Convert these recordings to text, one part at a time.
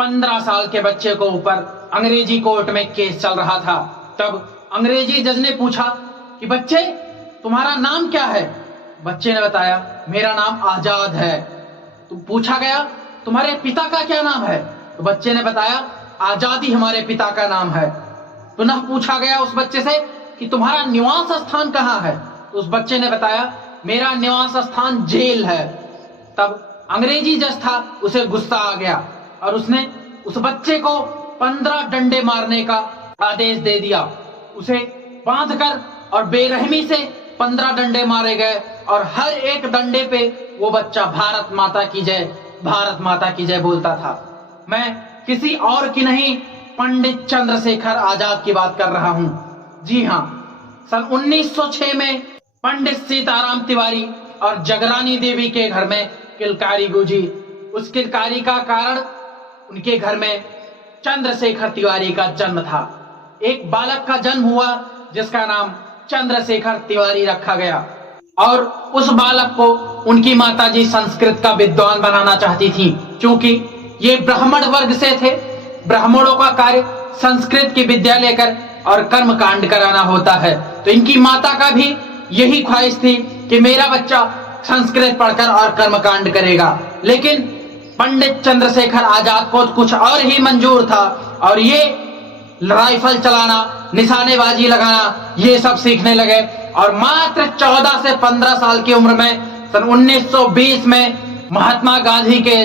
15 साल के बच्चे को ऊपर अंग्रेजी कोर्ट में केस चल रहा था। तब अंग्रेजी जज ने पूछा कि बच्चे, तुम्हारा नाम क्या है? बच्चे ने बताया, मेरा नाम आजाद है। तो पूछा गया, तुम्हारे पिता का क्या नाम है? तो बच्चे ने बताया, आजादी हमारे पिता का नाम है। पुनः पूछा गया उस बच्चे से कि तुम्हारा निवास स्थान कहाँ है? तो उस बच्चे ने बताया, मेरा निवास स्थान जेल है। तब अंग्रेजी जज था, उसे गुस्सा आ गया और उसने उस बच्चे को 15 डंडे मारने का आदेश दे दिया। उसे बांधकर और बेरहमी से 15 डंडे मारे गए और हर एक डंडे पे वो बच्चा भारत माता की जय, भारत माता की जय बोलता था। मैं किसी और की नहीं, पंडित चंद्रशेखर आजाद की बात कर रहा हूं। जी हां, सन 1906 में पंडित सीताराम तिवारी और जगरानी देवी के घर में किलकारी गूंजी। उस किलकारी का कारण उनके घर में चंद्रशेखर तिवारी का जन्म था। एक बालक का जन्म हुआ जिसका नाम चंद्रशेखर तिवारी रखा गया और उस बालक को उनकी माताजी संस्कृत का विद्वान बनाना चाहती थी। क्योंकि ये ब्राह्मण वर्ग से थे, ब्राह्मणों का कार्य संस्कृत की विद्या लेकर और कर्म कांड कराना होता है। तो इनकी माता का भी यही ख्वाहिश थी कि मेरा बच्चा संस्कृत पढ़कर और कर्म कांड करेगा। लेकिन पंडित चंद्रशेखर आजाद को कुछ और ही मंजूर था और ये राइफल चलाना, निशानेबाजी लगाना, ये सब सीखने लगे और मात्र 14 से 15 साल की उम्र में सन 1920 में महात्मा गांधी के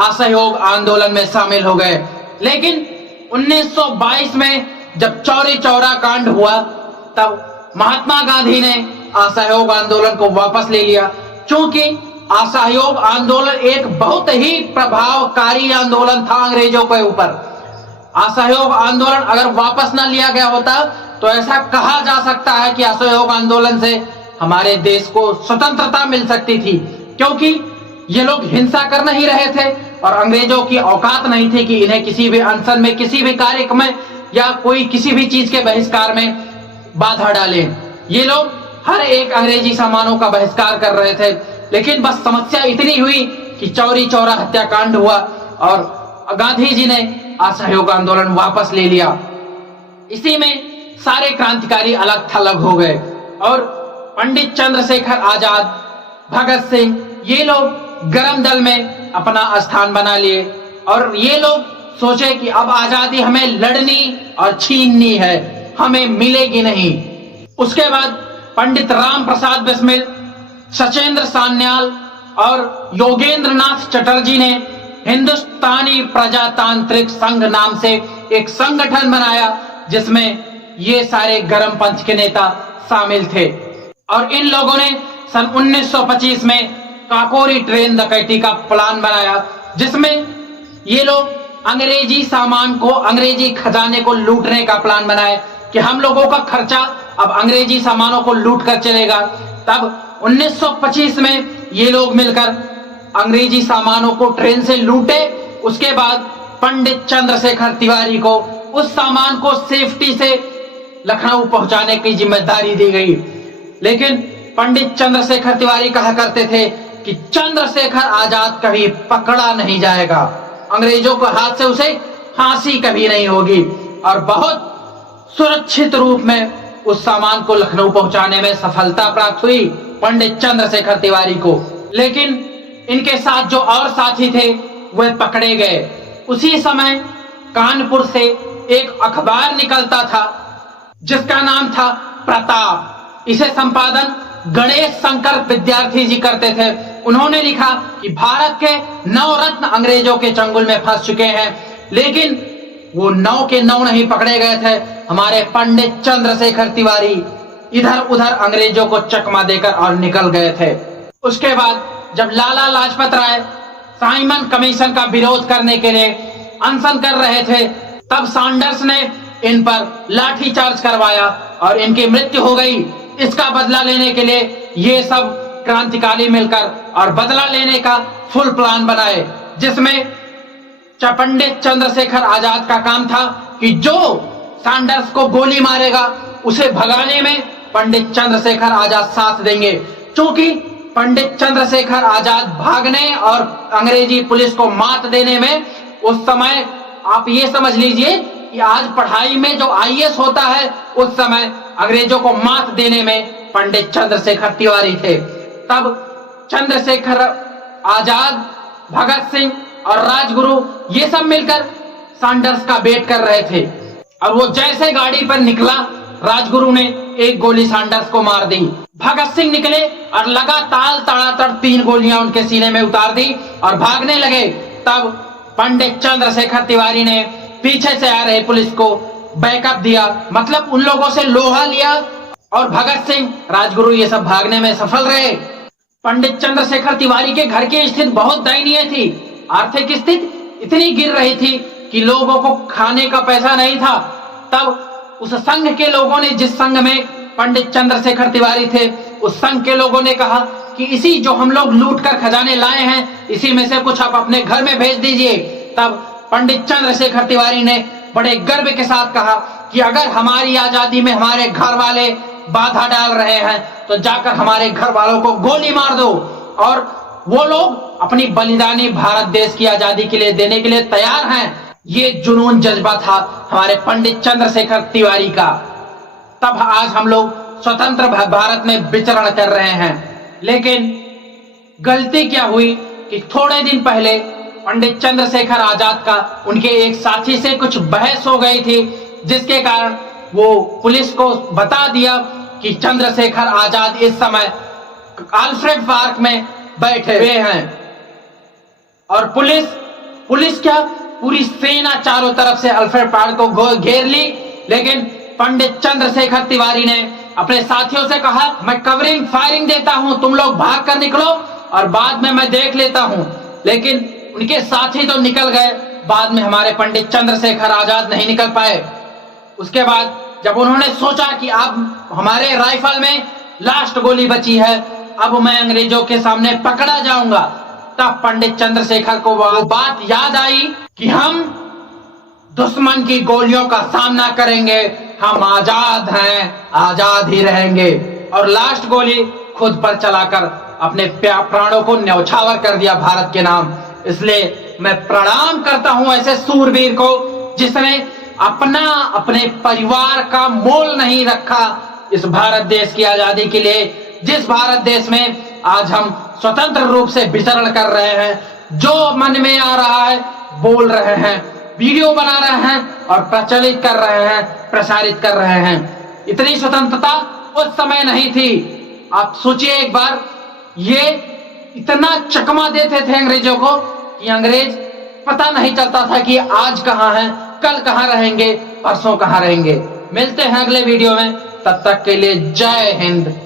असहयोग आंदोलन में शामिल हो गए। लेकिन 1922 में जब चौरी चौरा कांड हुआ, तब महात्मा गांधी ने असहयोग आंदोलन को वापस ले लिया। क्योंकि असहयोग आंदोलन एक बहुत ही प्रभावकारी आंदोलन था अंग्रेजों के ऊपर। असहयोग आंदोलन अगर वापस न लिया गया होता तो ऐसा कहा जा सकता है कि असहयोग आंदोलन से हमारे देश को स्वतंत्रता मिल सकती थी। क्योंकि ये लोग हिंसा कर नहीं रहे थे और अंग्रेजों की औकात नहीं थी कि इन्हें किसी भी अनशन में, किसी भी कार्यक्रम में या कोई किसी भी चीज के बहिष्कार में बाधा डाले। ये लोग हर एक अंग्रेजी सामानों का बहिष्कार कर रहे थे। लेकिन बस समस्या इतनी हुई कि चौरी चौरा हत्याकांड हुआ और गांधी जी ने असहयोग आंदोलन वापस ले लिया। इसी में सारे क्रांतिकारी अलग थलग हो गए और पंडित चंद्रशेखर आजाद, भगत सिंह, ये लोग गरम दल में अपना स्थान बना लिए और ये लोग सोचे कि अब आजादी हमें लड़नी और छीननी है, हमें मिलेगी नहीं। उसके बाद पंडित राम प्रसाद बिस्मिल, सचेंद्र सान्याल और योगेंद्र नाथ चटर्जी ने हिंदुस्तानी प्रजातांत्रिक संघ नाम से एक संगठन बनाया जिसमें ये सारे गरम पंथ के नेता शामिल थे। और इन लोगों ने सन 1925 में काकोरी ट्रेन डकैती का प्लान बनाया जिसमें ये लोग अंग्रेजी सामान को, अंग्रेजी खजाने को लूटने का प्लान बनाए कि हम लोगों का खर्चा अब अंग्रेजी सामानों को लूट कर चलेगा। तब 1925 में ये लोग मिलकर अंग्रेजी सामानों को ट्रेन से लूटे। उसके बाद पंडित चंद्रशेखर तिवारी को उस सामान को सेफ्टी से लखनऊ पहुंचाने की जिम्मेदारी दी गई। लेकिन पंडित चंद्रशेखर तिवारी कहा करते थे कि चंद्रशेखर आजाद कभी पकड़ा नहीं जाएगा, अंग्रेजों के हाथ से उसे फांसी कभी नहीं होगी। और बहुत सुरक्षित रूप में उस सामान को लखनऊ पहुंचाने में सफलता प्राप्त हुई पंडित चंद्रशेखर तिवारी को। लेकिन इनके साथ जो और साथी थे वे पकड़े गए। उसी समय कानपुर से एक अखबार निकलता था जिसका नाम था प्रताप। इसे संपादन गणेश शंकर विद्यार्थी जी करते थे। उन्होंने लिखा कि भारत के 9 रत्न अंग्रेजों के चंगुल में फंस चुके हैं, लेकिन वो 9 के 9 नहीं पकड़े गए थे। हमारे पंडित चंद्रशेखर तिवारी इधर उधर अंग्रेजों को चकमा देकर और निकल गए थे। उसके बाद जब लाला लाजपत राय साइमन कमीशन का विरोध करने के लिए अनशन कर रहे थे, तब सैंडर्स ने इन पर लाठीचार्ज करवाया और इनकी मृत्यु हो गई। इसका बदला लेने के लिए ये सब क्रांतिकारी मिलकर और बदला लेने का फुल प्लान बनाए, जिसमें पंडित चंद्रशेखर आजाद का काम था कि जो सैंडर्स को गोली मारेगा उसे भगाने में पंडित चंद्रशेखर आजाद साथ देंगे। क्योंकि पंडित चंद्रशेखर आजाद भागने और अंग्रेजी पुलिस को मात देने में उस समय आप ये समझ लीजिए कि आज पढ़ाई में जो आईएएस होता है, उस समय अंग्रेजों को मात देने में पंडित चंद्रशेखर तिवारी थे। तब चंद्रशेखर आजाद, भगत सिंह और राजगुरु ये सब मिलकर सैंडर्स का वेट कर रहे थे, और वो जैसे गाड़ी पर निकला, राजगुरु ने एक गोली सैंडर्स को मार दी। भगत सिंह निकले और लगातार तड़ातड़ 3 गोलियां उनके सीने में उतार दी और भागने लगे। तब पंडित चंद्रशेखर तिवारी ने पीछे से आ रहे पुलिस को बैकअप दिया, मतलब उन लोगों से लोहा लिया, और भगत सिंह, राजगुरु ये सब भागने में सफल रहे। पंडित चंद्रशेखर तिवारी के घर की स्थिति बहुत दयनीय थी। आर्थिक स्थिति इतनी गिर रही थी कि लोगों को खाने का पैसा नहीं था। तब उस संघ के लोगों ने, जिस संघ में पंडित चंद्रशेखर तिवारी थे, उस संघ के लोगों ने कहा कि इसी जो हम लोग लूट कर खजाने लाए हैं, इसी में से कुछ आप अपने घर में भेज दीजिए। तब पंडित चंद्रशेखर तिवारी ने बड़े गर्व के साथ कहा कि अगर हमारी आजादी में हमारे घर वाले बाधा डाल रहे हैं, तो जाकर हमारे घर वालों को गोली मार दो। और वो लोग अपनी बलिदानी भारत देश की आजादी के लिए देने के लिए तैयार हैं। ये जुनून जज्बा था हमारे पंडित चंद्रशेखर तिवारी का। तब आज हम लोग स्वतंत्र भारत में विचरण कर रहे हैं। लेकिन गलती क्या हुई कि थोड़े दिन पहले पंडित चंद्रशेखर आजाद का उनके एक साथी से कुछ बहस हो गई थी, जिसके कारण वो पुलिस को बता दिया कि चंद्रशेखर आजाद इस समय अल्फ्रेड पार्क में बैठे हुए हैं। और पुलिस क्या, पूरी सेना चारों तरफ से अल्फ्रेड पार्क को घेर ली। लेकिन पंडित चंद्रशेखर तिवारी ने अपने साथियों से कहा, मैं कवरिंग फायरिंग देता हूं, तुम लोग भाग कर निकलो और बाद में मैं देख लेता हूं। लेकिन उनके साथी तो निकल गए, बाद में हमारे पंडित चंद्रशेखर आजाद नहीं निकल पाए। उसके बाद जब उन्होंने सोचा कि अब हमारे राइफल में लास्ट गोली बची है, अब मैं अंग्रेजों के सामने पकड़ा जाऊंगा, तब पंडित चंद्रशेखर को वो बात याद आई कि हम दुश्मन की गोलियों का सामना करेंगे, हम आजाद हैं, आजाद ही रहेंगे। और लास्ट गोली खुद पर चलाकर अपने प्राणों को न्यौछावर कर दिया भारत के नाम। इसलिए मैं प्रणाम करता हूं ऐसे सूरवीर को, जिसने अपने परिवार का मोल नहीं रखा इस भारत देश की आजादी के लिए। जिस भारत देश में आज हम स्वतंत्र रूप से विचरण कर रहे हैं, जो मन में आ रहा है बोल रहे हैं, वीडियो बना रहे हैं और प्रचलित कर रहे हैं, प्रसारित कर रहे हैं। इतनी स्वतंत्रता उस समय नहीं थी। आप सोचिए एक बार, ये इतना चकमा देते थे अंग्रेजों को कि अंग्रेज पता नहीं चलता था कि आज कहां हैं, कल कहां रहेंगे, परसों कहां रहेंगे। मिलते हैं अगले वीडियो में, तब तक के लिए जय हिंद।